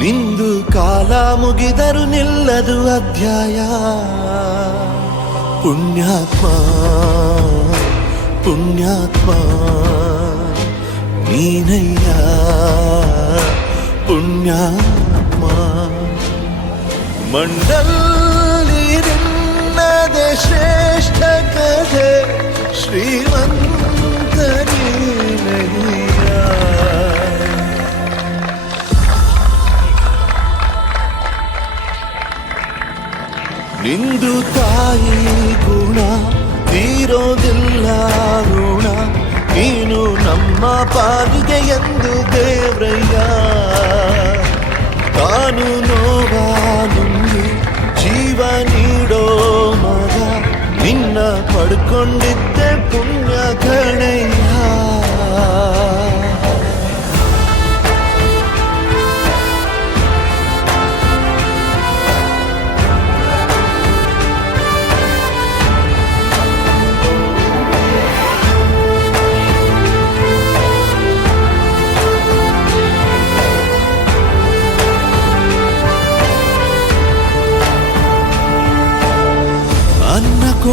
ನಿಂದು ಕಾಲ ಮುಗಿದರು ನಿಲ್ಲದು ಅಧ್ಯಾಯ ಪುಣ್ಯಾತ್ಮ ಪುಣ್ಯಾತ್ಮ ನೀನಯ್ಯ ಪುಣ್ಯಾತ್ಮ ಮಂಡಲ್ಲಿ ನಿನ್ನದೆ ಶ್ರೇಷ್ಠ ಕಥೆ ಶ್ರೀಮಂತ ನಮ್ಮ ಪಾಲಿಗೆ ಎಂದು ದೇವ್ರಯ್ಯ. ತಾನು ನೋವ ಜೀವ ನೀಡೋ ಮಗ. ನಿನ್ನ ಪಡ್ಕೊಂಡಿದ್ದೆ ಪುಣ್ಯ ಗಣಯ್ಯ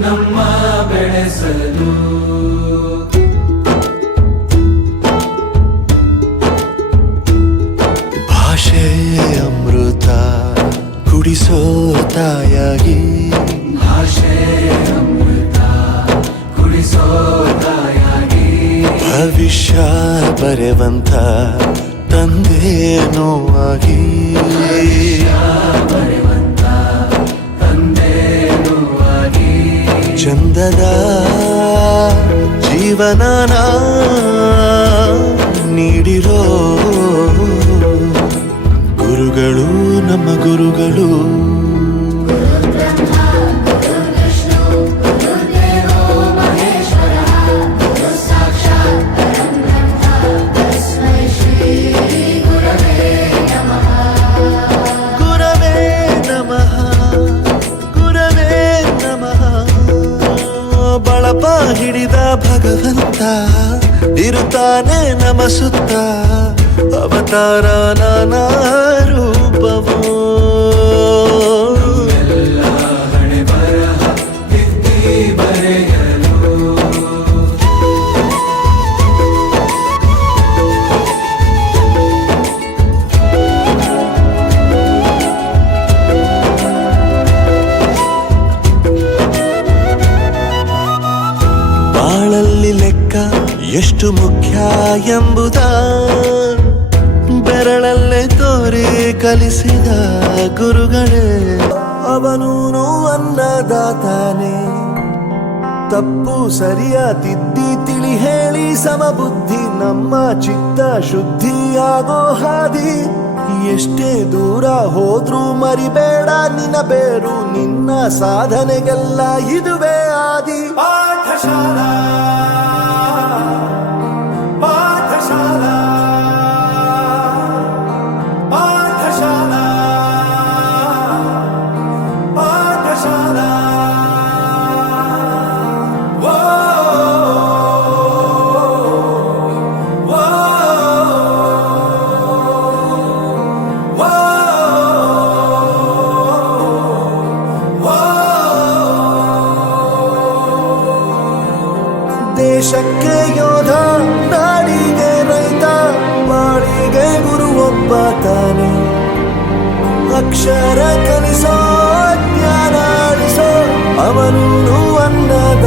ನಮ್ಮ ಬೆಳೆಸಲು. ಭಾಷೆ ಅಮೃತ ಕುಡಿಸೋ ತಾಯಾಗಿ. ಭಾಷೆ ಅಮೃತ ಕುಡಿಸೋ ತಾಯಾಗಿ. ಭವಿಷ್ಯ ಬರೆವಂತ ಜೀವನನ ನೀಡಿರೋ ಗುರುಗಳು ನಮ್ಮ ಗುರುಗಳು. ಭಗವಂತ ಇರುತ್ತಾನೆ ನಮ ಸುತ್ತ ಅವತಾರ ನಾನಾ ಎಷ್ಟು ಮುಖ್ಯ ಎಂಬುದ ಬೆರಳಲ್ಲೇ ತೋರಿ ಕಲಿಸಿದ ಗುರುಗಳೇ. ಅವನು ಅನ್ನದಾತಾನೆ ತಪ್ಪು ಸರಿಯ ತಿದ್ದಿ ತಿಳಿ ಹೇಳಿ ಸಮಬುದ್ಧಿ ನಮ್ಮ ಚಿತ್ತ ಶುದ್ಧಿಯಾಗೋ ಹಾದಿ. ಎಷ್ಟೇ ದೂರ ಹೋದ್ರೂ ಮರಿಬೇಡ ನಿನ್ನ ಬೇರು ನಿನ್ನ ಸಾಧನೆಗೆಲ್ಲ ಇದುವೇ ಆದಿ. ಪಾಠಶಾಲಾ. ಅಕ್ಷರ ಕಲಿಸೋ ಜ್ಞಾನ ಅವನು ಅನ್ನದ